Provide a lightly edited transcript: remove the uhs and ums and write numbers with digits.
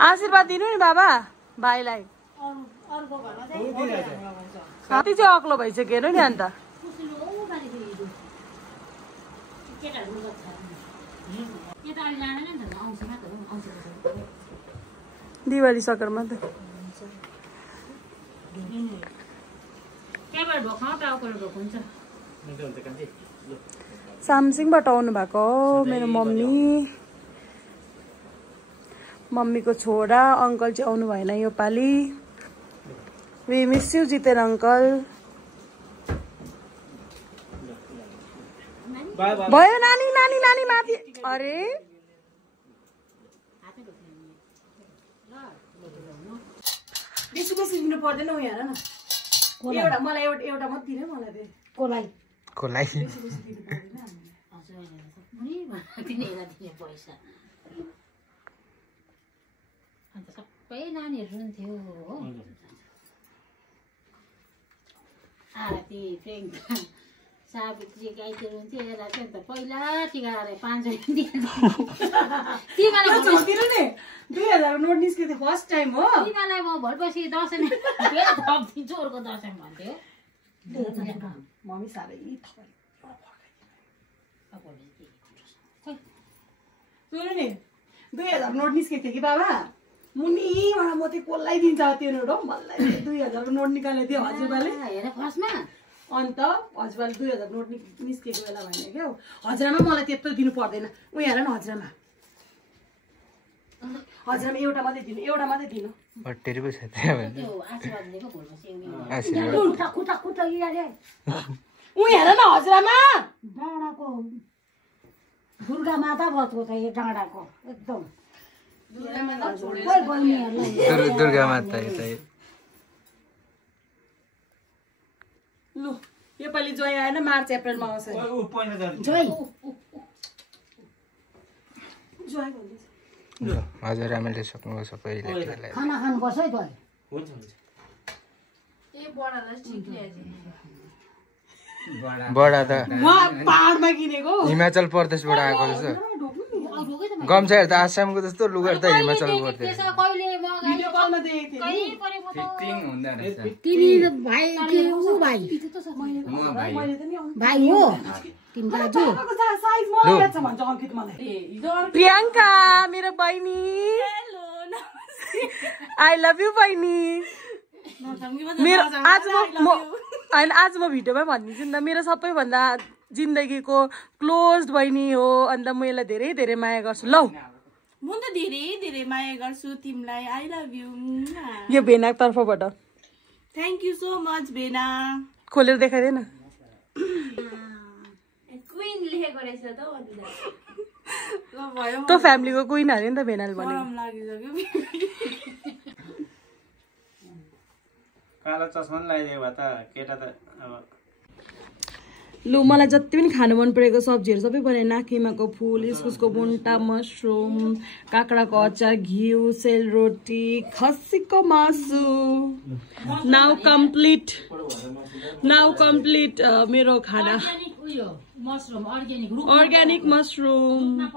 आशीर्वाद दिनु नि बाबा भाइलाई। कति चाहिँ अग्लो भइसक्यो हेर्नु नि अन्त। दिवाली सकेरमा त सामसिङबाट आउनु भएको मेरो मम्मीको छोरा अंकल चाहिँ आउनु भएन यो पालि। वी मिस यू जितेन अंकल। भयो नानी नानी नानी माथि। अरे बेसी बेसी दिनु पर्दैन उ हेर न। एउटा मलाई एउटा मत दिनु मलाई दे। कोलाई कोलाई बेसी बेसी दिनु पर्दैन। हजुर दिने पैसा अन्त सबै नानीहरु पनि थियो हो। आरती फ्रेन्ड साबित्री गाईतिर हुन्थ्यो एला चाहिँ त पहिला टिका गरे 500 दिनु। टिकाले दिनु नि 2000 नोट निस्के थियो फर्स्ट टाइम हो। टिकालाई म भोलिपछि दशैं फेरि थप दिन्छु अर्को दशैं भन्थ्यो। मम्मी सारै थप सुन्नु नि 2000 नोट निस्के थियो कि बाबा मुनिबाट म चाहिँ कसलाई दिन्छ त्यो नोट हो। मलाई 2000 को नोट निकाल्ने थियो हजुरबाले हेर फर्स्टमा। अन्त हजुरबाले 2000 नोट निस्केको बेला भने के हो हजुरमा मलाई त्यत्रो दिनु पर्दैन। उ हेर न हजुरमा एउटा मात्रै दिनु एउटा मात्रै दिनु। बट्टेरी पो छ त्यो आशीर्वाद दिएको भोलपछि आशीर्वाद खुट्टा खुट्टा लियाले। उ हेर न हजुरमा डाँडाको दुर्गा माता बस्को छ यो डाँडाको एकदम दुर्गा माता चाहिँ लु योपालि जोय आएन मार्च अप्रिलमा आउँछ। हजुर हामीले सक्नु सबैले खाना खानुपर्छ है त। हुन्छ हुन्छ ए बडालाई ठीक ल्याए बडा त पहाडमा किनेको हिमाचल प्रदेशबाट आएको रहेछ। गम्छाहरू त आसामको जस्तो लुगा त हिमाचल पर्छ। भिडियो कलमा देखेको थिएँ फिटिङ हुँदैन रहेछ। तिमी भाइ के उ भाइ म भाइ भाइ हो तिमी दाजु। साइज मलाई छ भन्छ अंकित मलाई। प्रियंका मेरो बहिनी आई लभ यु बहिनी। मेरो आज म भिडियोमा भनिदिन्छु नि त मेरो सबैभन्दा जिन्दगीको क्लोज बहिनी हो। अन्त म यसलाई धेरै धेरै माया गर्छु। लौ म त धेरै धेरै माया गर्छु तिमीलाई। I love you. यो भेनाको तर्फबाट थ्यांक यू सो मच भेना। खोलेर देखाइदे न। क्वीन लेखेको रहेछ त ल भयो त फ्यामिलीको क्वीन हारे नि त भेनाले भने। कालो चस्मा नि लगाइदिएको भए त केटा त अब लु मलाई जति पनि खानु मन परेको सब्जीहरू सबै बनाए। नाकिमाको फुल इस्कुसको मुन्टा मसरुम काँक्राको अचार घिउ सेलरोटी खसीको मासु। नाउ कम्प्लिट मेरो खाना। Organic mushroom